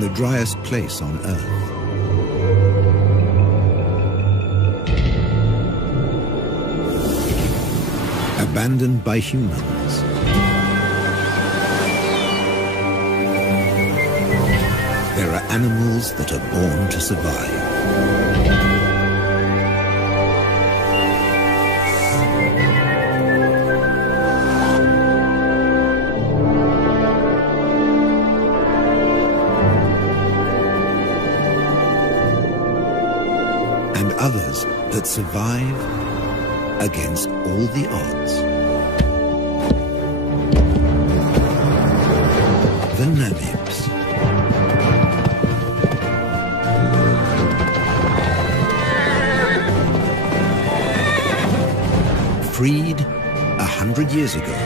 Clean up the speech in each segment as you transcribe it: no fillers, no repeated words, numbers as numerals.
in the driest place on Earth. Abandoned by humans. There are animals that are born to survive. And others that survive against all the odds. The Namibs. Freed 100 years ago.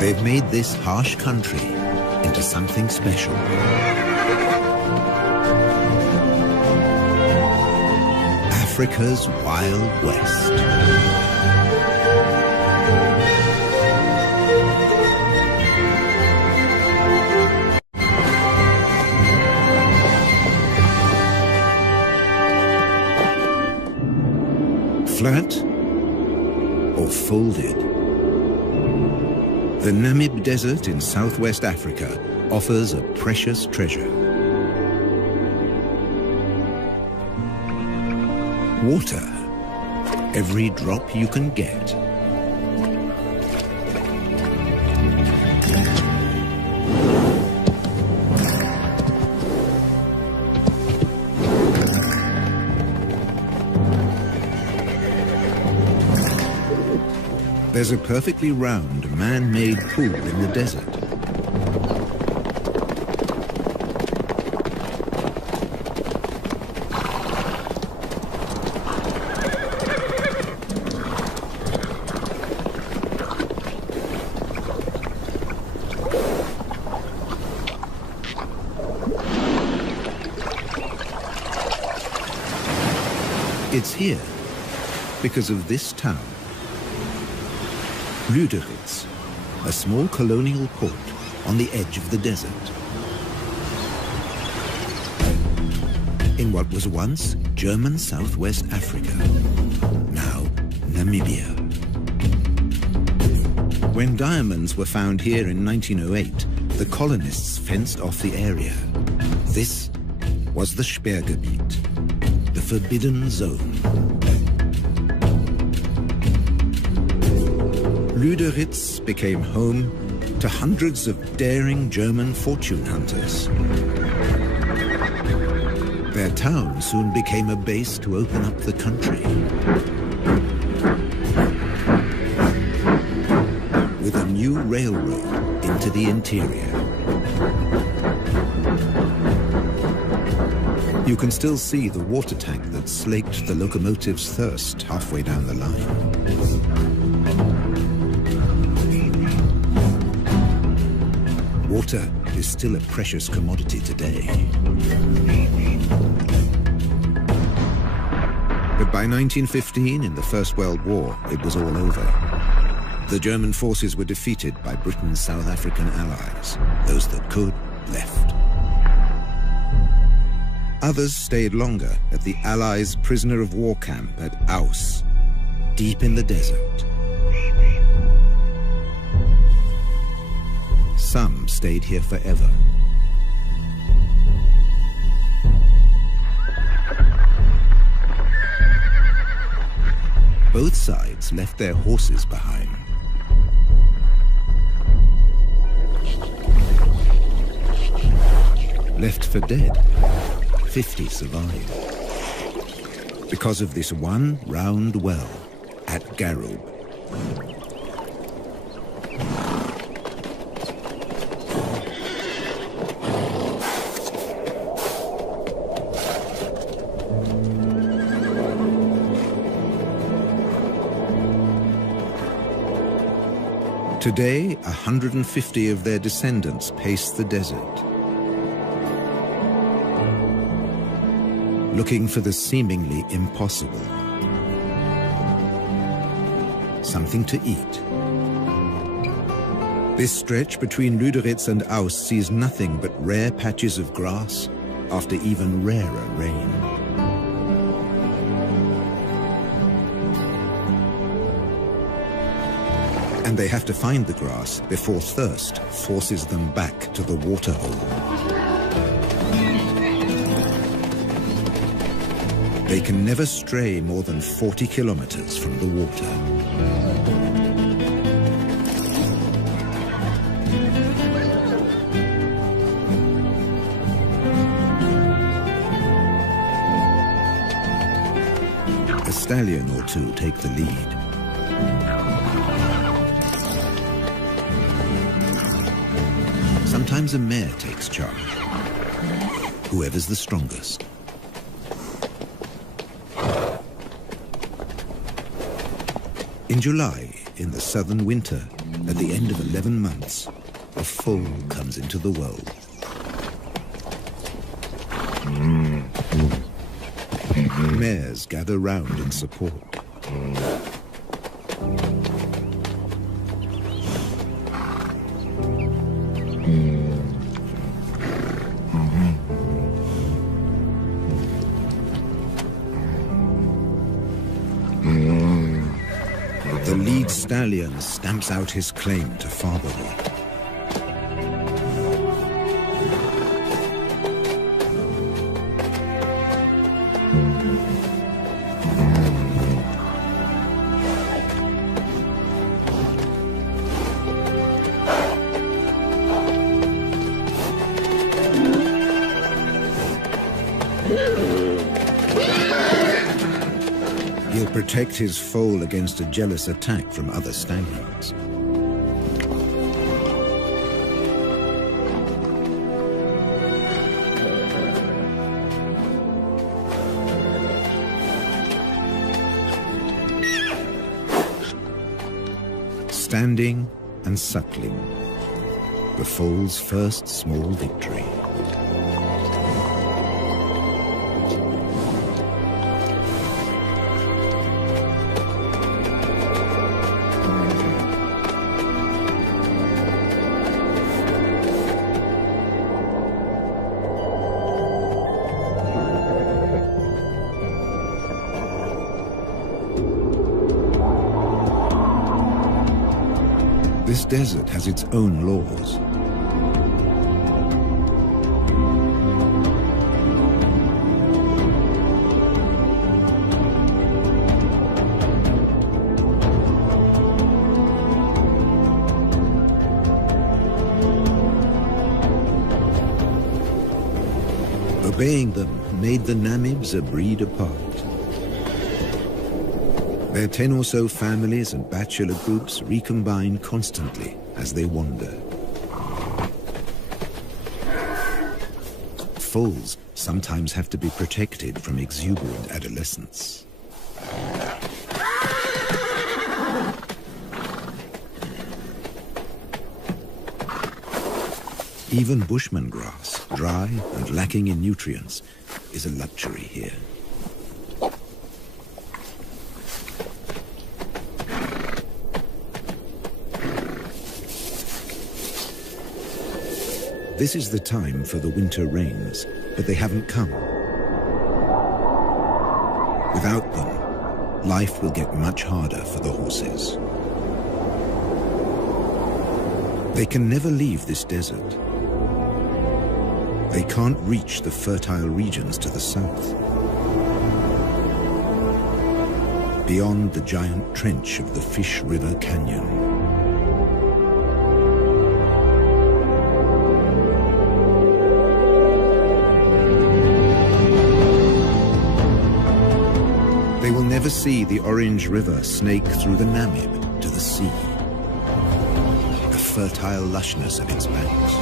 They've made this harsh country into something special. Africa's Wild West. Flat or folded? The Namib Desert in southwest Africa offers a precious treasure. Water, every drop you can get. There's a perfectly round, man-made pool in the desert. It's here because of this town. Lüderitz, a small colonial port on the edge of the desert. In what was once German Southwest Africa, now Namibia. When diamonds were found here in 1908, the colonists fenced off the area. This was the Sperrgebiet, the forbidden zone. Lüderitz became home to hundreds of daring German fortune hunters. Their town soon became a base to open up the country. With a new railroad into the interior. You can still see the water tank that slaked the locomotive's thirst halfway down the line. Water is still a precious commodity today. But by 1915, in the First World War, it was all over. The German forces were defeated by Britain's South African allies. Those that could, left. Others stayed longer at the Allies' prisoner of war camp at Aus, deep in the desert. Some stayed here forever. Both sides left their horses behind. Left for dead, 50 survived. Because of this one round well at Garub. Today, 150 of their descendants pace the desert, looking for the seemingly impossible. Something to eat. This stretch between Lüderitz and Aus sees nothing but rare patches of grass after even rarer rain. And they have to find the grass before thirst forces them back to the waterhole. They can never stray more than 40 kilometers from the water. A stallion or two take the lead. Sometimes a mare takes charge, whoever's the strongest. In July, in the southern winter, at the end of 11 months, a foal comes into the world. Mares gather round in support. The lead stallion stamps out his claim to fatherhood. He'll protect his foal against a jealous attack from other stallions. Standing and suckling, the foal's first small victory. This desert has its own laws. Obeying them made the Namibs a breed apart. Their 10 or so families and bachelor groups recombine constantly as they wander. Foals sometimes have to be protected from exuberant adolescents. Even bushman grass, dry and lacking in nutrients, is a luxury here. This is the time for the winter rains, but they haven't come. Without them, life will get much harder for the horses. They can never leave this desert. They can't reach the fertile regions to the south. Beyond the giant trench of the Fish River Canyon. They will never see the Orange River snake through the Namib to the sea. The fertile lushness of its banks.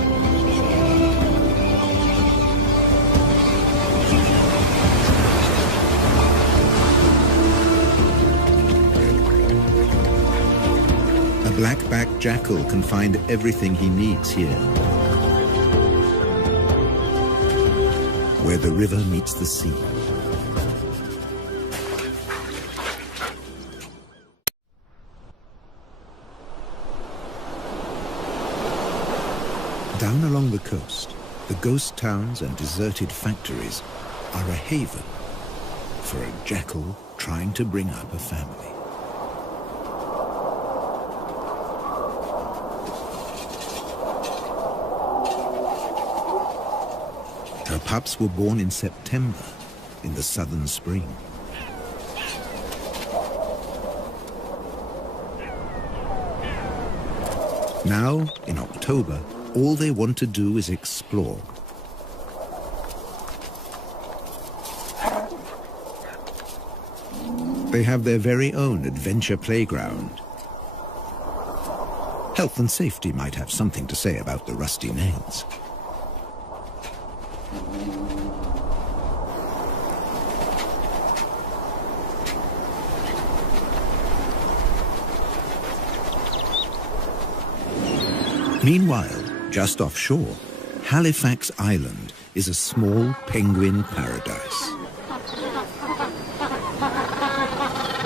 A black-backed jackal can find everything he needs here, where the river meets the sea. along the coast, the ghost towns and deserted factories are a haven for a jackal trying to bring up a family. Her pups were born in September, in the southern spring. Now, in October, all they want to do is explore. They have their very own adventure playground. Health and safety might have something to say about the rusty nails. Meanwhile, just offshore, Halifax Island is a small penguin paradise.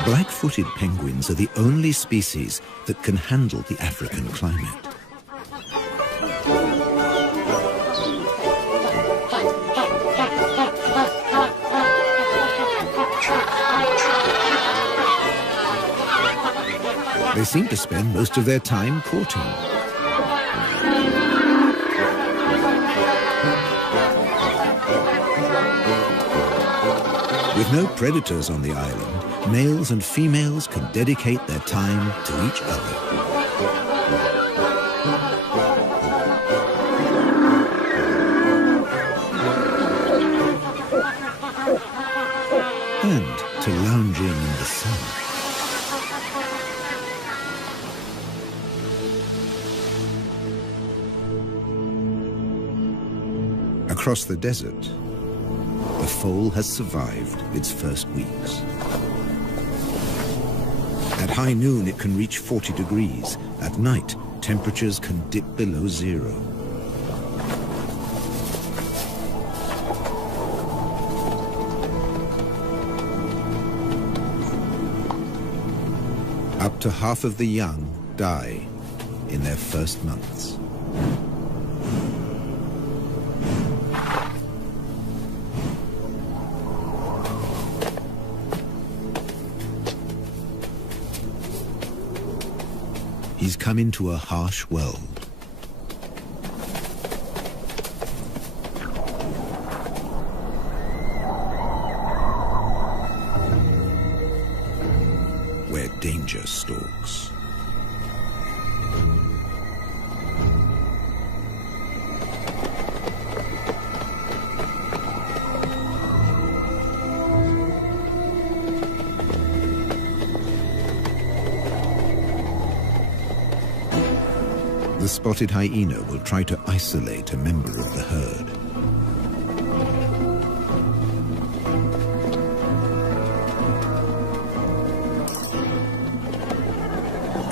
Black-footed penguins are the only species that can handle the African climate. They seem to spend most of their time courting. With no predators on the island, males and females can dedicate their time to each other. And to lounging in the sun. Across the desert, the foal has survived its first weeks. At high noon, it can reach 40 degrees. At night, temperatures can dip below zero. Up to half of the young die in their first months. He's come into a harsh world. Where danger stalks. The spotted hyena will try to isolate a member of the herd.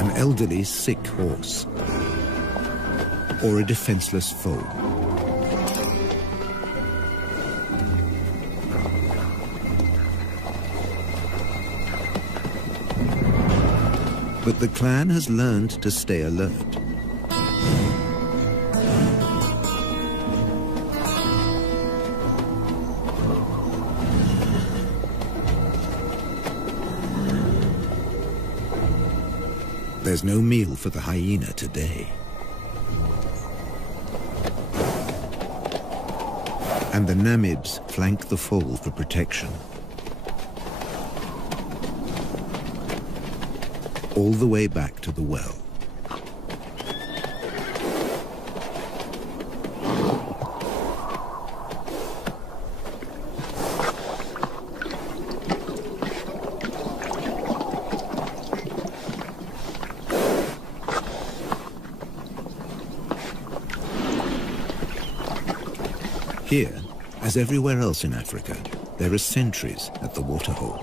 An elderly, sick horse, or a defenseless foal. But the clan has learned to stay alert. There's no meal for the hyena today. And the Namids flank the foal for protection. All the way back to the well. Here, as everywhere else in Africa, there are sentries at the waterhole.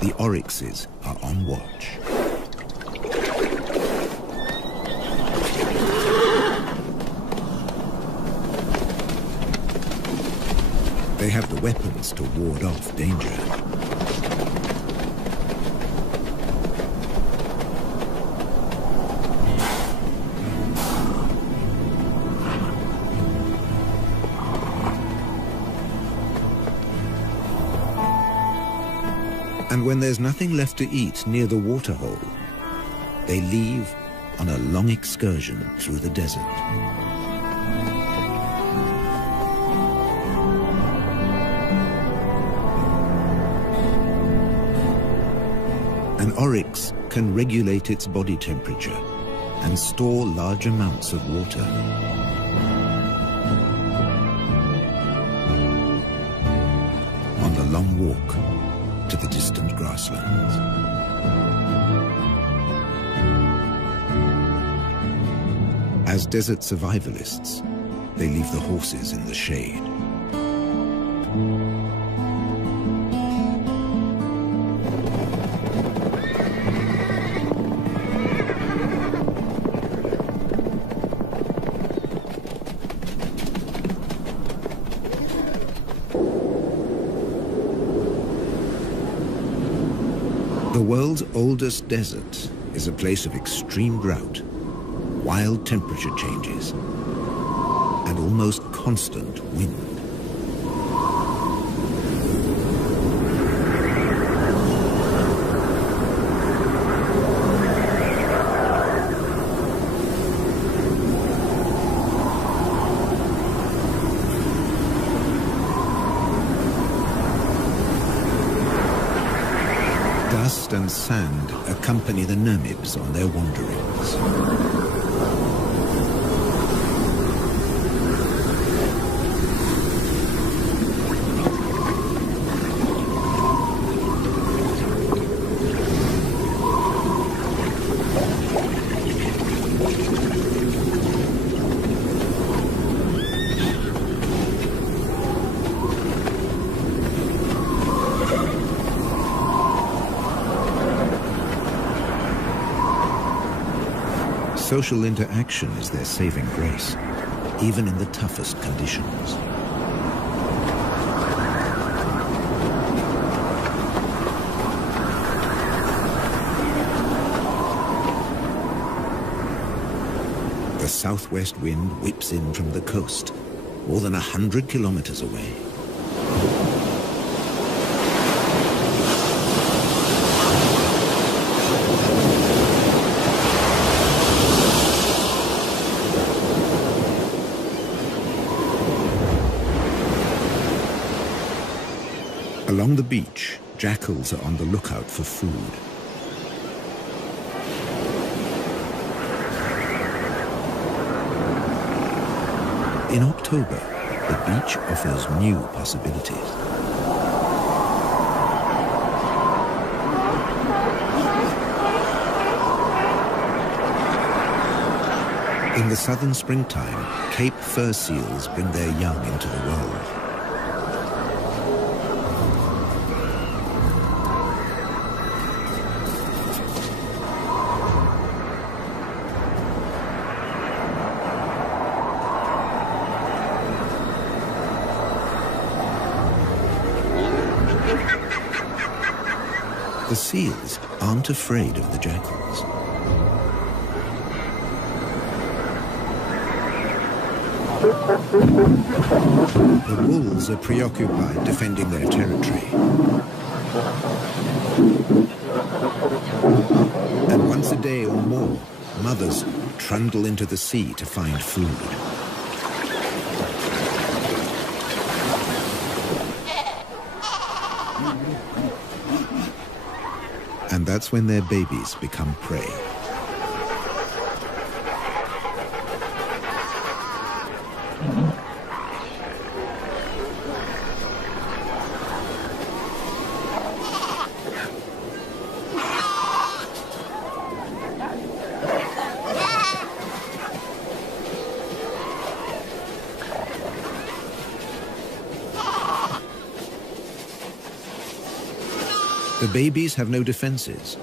The oryxes are on watch. They have the weapons to ward off danger. And when there's nothing left to eat near the waterhole, they leave on a long excursion through the desert. An oryx can regulate its body temperature and store large amounts of water. On the long walk to the distant grasslands. As desert survivalists, they leave the horses in the shade. The world's oldest desert is a place of extreme drought, wild temperature changes, and almost constant wind. Dust and sand accompany the Namibs on their wanderings. Social interaction is their saving grace, even in the toughest conditions. The southwest wind whips in from the coast, more than 100 kilometers away. Along the beach, jackals are on the lookout for food. In October, the beach offers new possibilities. In the southern springtime, Cape fur seals bring their young into the world. The seals aren't afraid of the jackals. The wolves are preoccupied defending their territory. And once a day or more, mothers trundle into the sea to find food. And that's when their babies become prey. The babies have no defenses.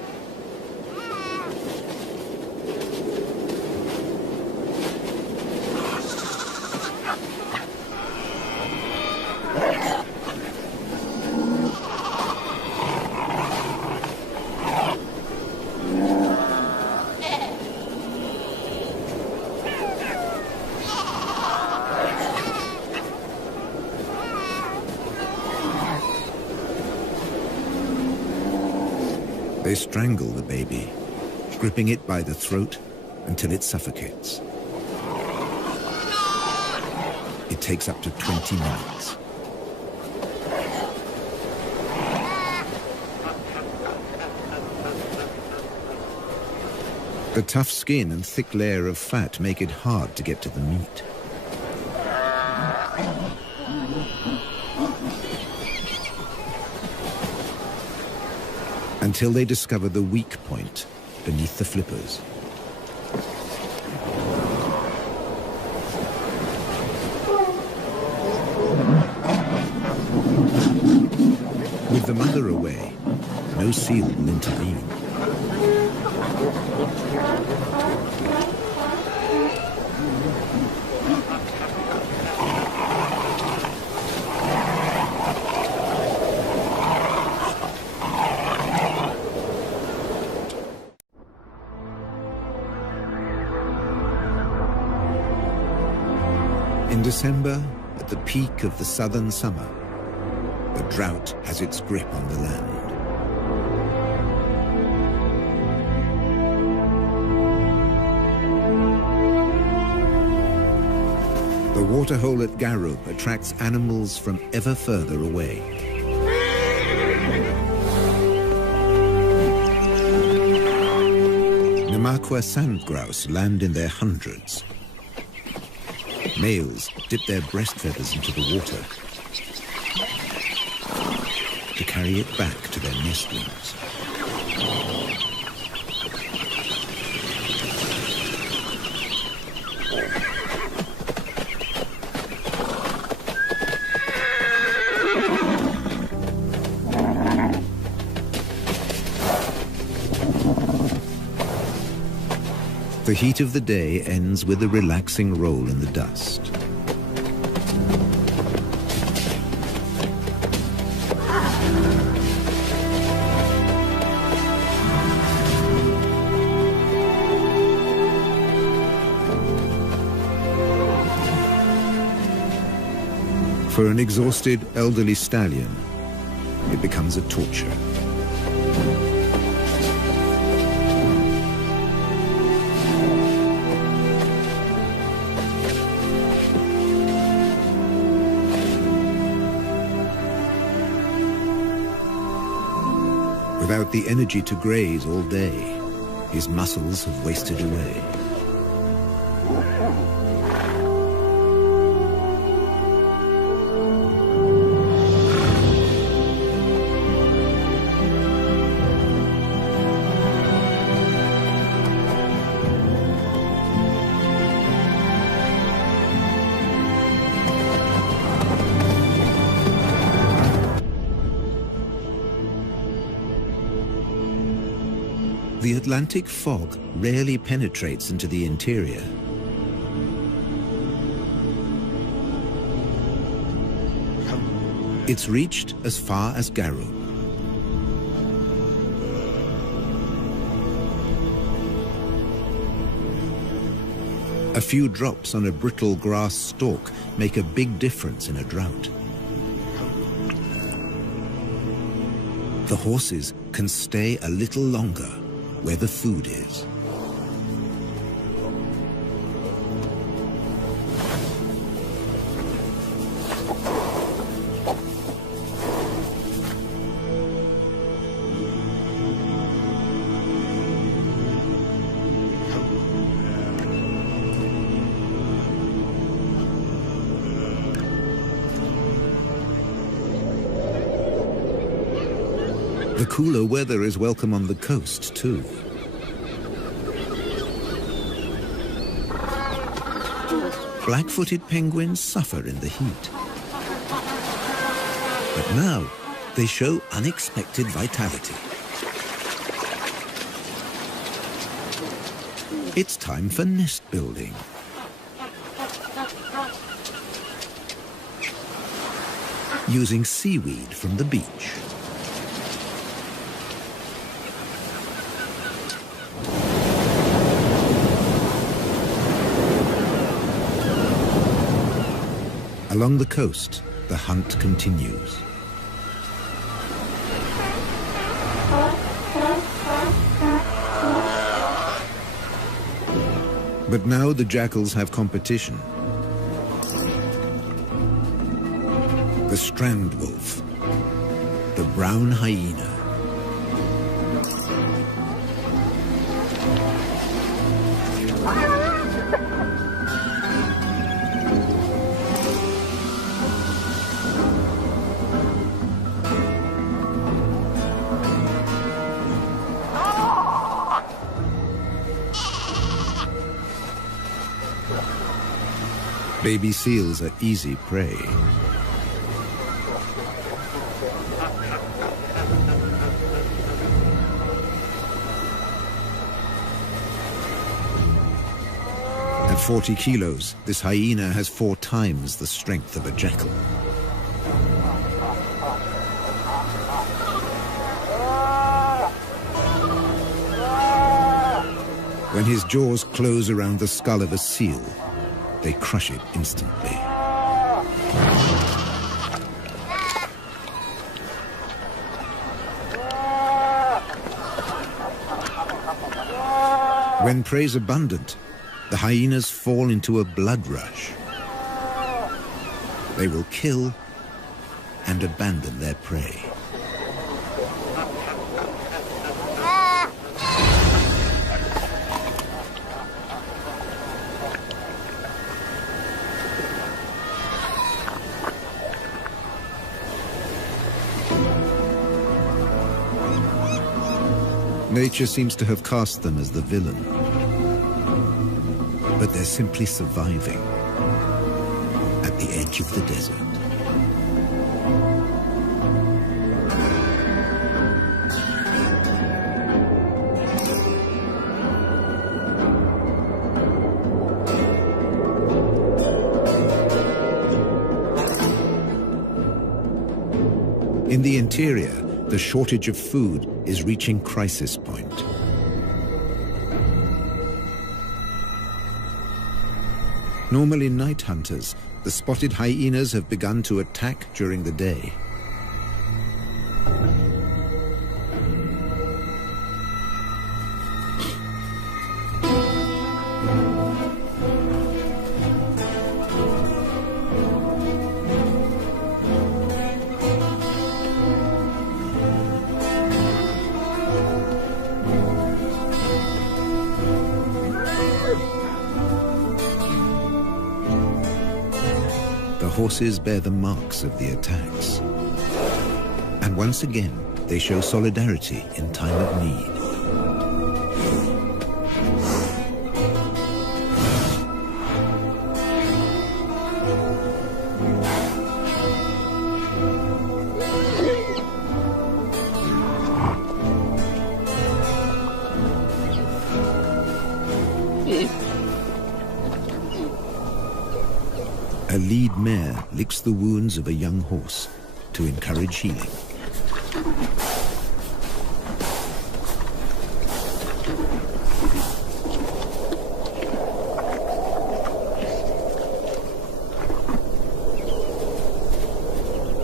They strangle the baby, gripping it by the throat until it suffocates. It takes up to 20 minutes. The tough skin and thick layer of fat make it hard to get to the meat. Until they discover the weak point beneath the flippers. With the mother away, no seal will intervene. In December, at the peak of the southern summer, the drought has its grip on the land. The waterhole at Garub attracts animals from ever further away. Namakwa sand grouse land in their hundreds. Males dip their breast feathers into the water to carry it back to their nestlings. The heat of the day ends with a relaxing roll in the dust. For an exhausted elderly stallion, it becomes a torture. Without the energy to graze all day, his muscles have wasted away. The Atlantic fog rarely penetrates into the interior. It's reached as far as Garub. A few drops on a brittle grass stalk make a big difference in a drought. The horses can stay a little longer where the food is. The cooler weather is welcome on the coast, too. Black-footed penguins suffer in the heat. But now, they show unexpected vitality. It's time for nest building. Using seaweed from the beach. Along the coast, the hunt continues. But now the jackals have competition. The strand wolf, the brown hyena. Baby seals are easy prey. At 40 kilos, this hyena has 4 times the strength of a jackal. When his jaws close around the skull of a seal, they crush it instantly. When prey's abundant, the hyenas fall into a blood rush. They will kill and abandon their prey. Nature seems to have cast them as the villain, but they're simply surviving at the edge of the desert. In the interior, the shortage of food is reaching crisis point. Normally night hunters, the spotted hyenas have begun to attack during the day. The horses bear the marks of the attacks. And once again, they show solidarity in time of need. A lead mare licks the wounds of a young horse to encourage healing.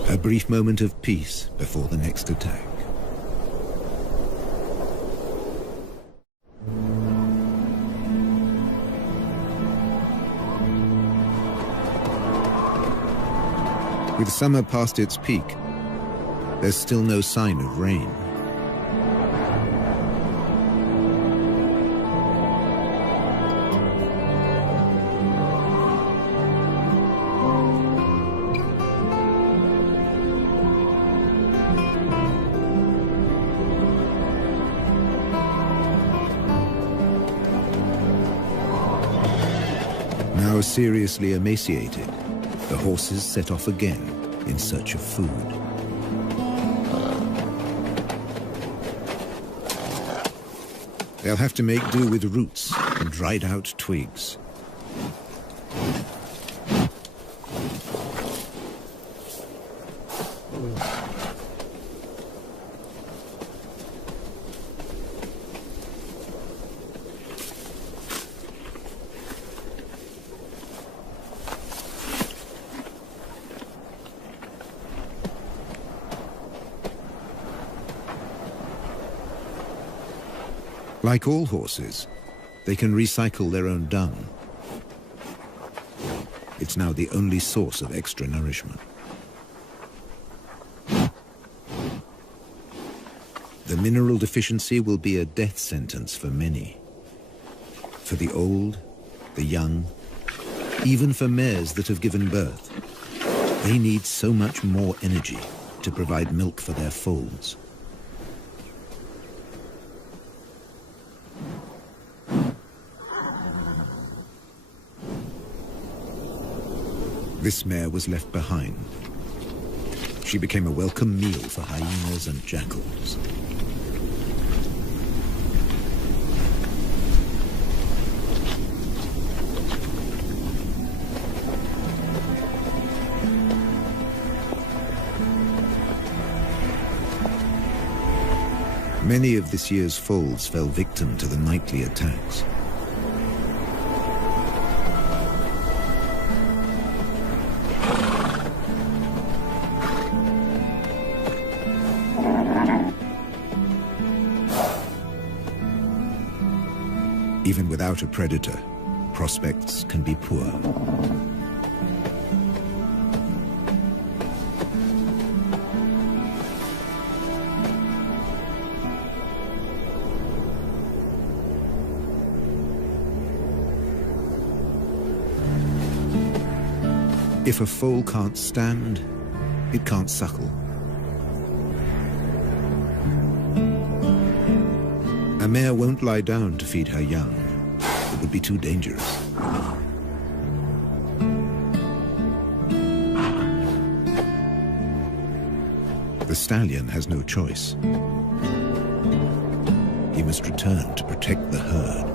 A brief moment of peace before the next attack. With summer past its peak, there's still no sign of rain. Now seriously emaciated, the horses set off again in search of food. They'll have to make do with roots and dried out twigs. Like all horses, They can recycle their own dung. It's now the only source of extra nourishment. The mineral deficiency will be a death sentence for many. For the old, the young, even for mares that have given birth, they need so much more energy to provide milk for their foals. This mare was left behind. She became a welcome meal for hyenas and jackals. Many of this year's foals fell victim to the nightly attacks. Even without a predator, prospects can be poor. If a foal can't stand, it can't suckle. A mare won't lie down to feed her young. It would be too dangerous. The stallion has no choice. He must return to protect the herd.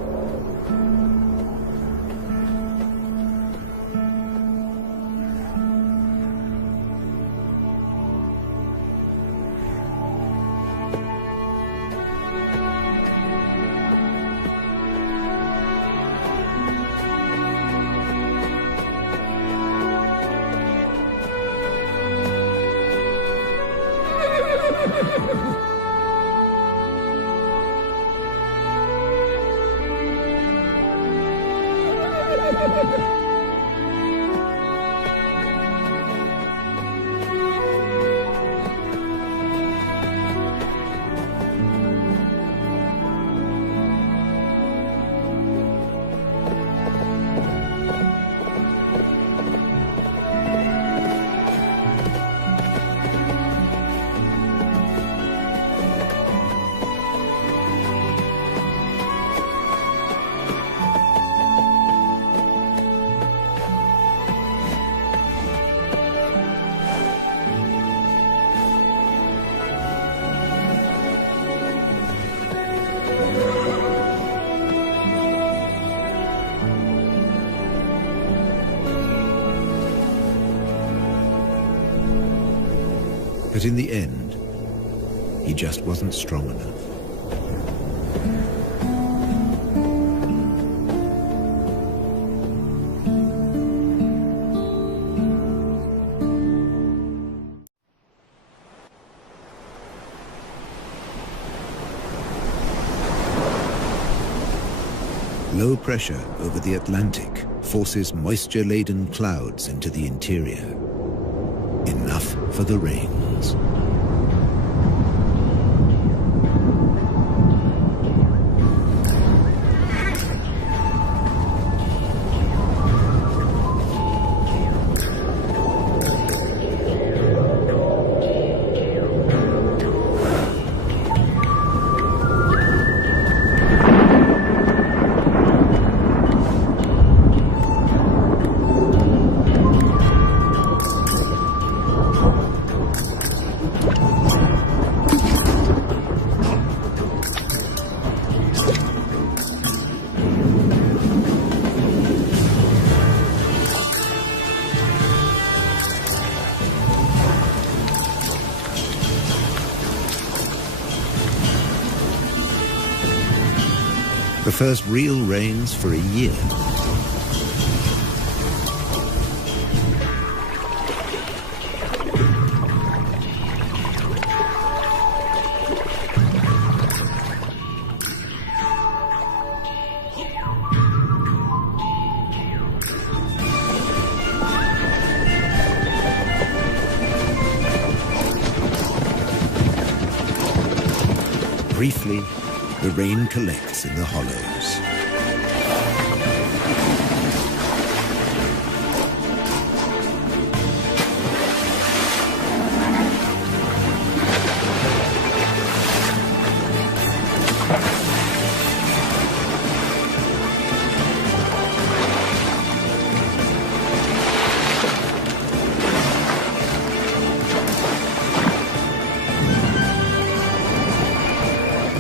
But in the end, he just wasn't strong enough. Low pressure over the Atlantic forces moisture-laden clouds into the interior. Enough for the rains. The first real rains for a year. Briefly, the rain collects in the hollows.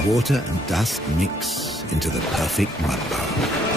Water and dust mix into the perfect mudbowl.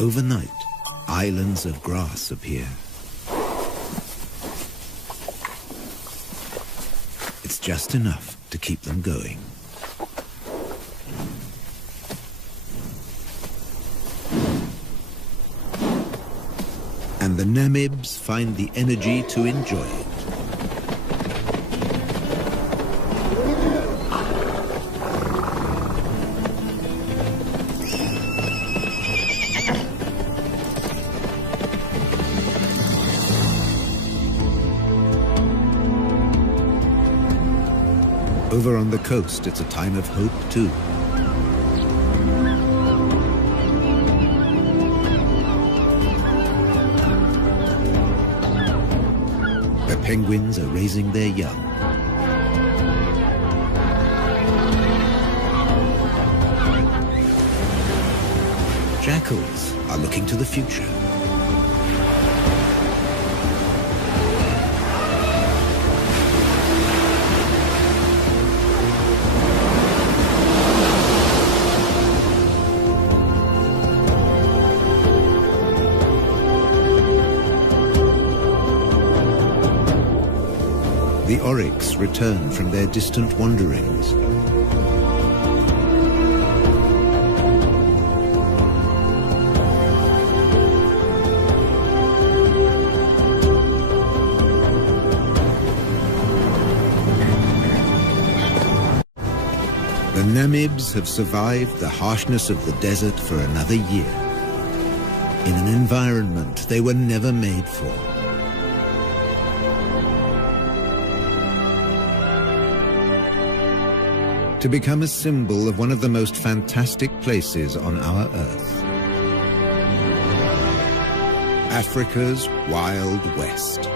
Overnight, islands of grass appear. It's just enough to keep them going. And the Namibs find the energy to enjoy it. Over on the coast, it's a time of hope, too. The penguins are raising their young. Jackals are looking to the future. The oryx return from their distant wanderings. The Namibs have survived the harshness of the desert for another year, in an environment they were never made for. To become a symbol of one of the most fantastic places on our Earth. Africa's Wild West.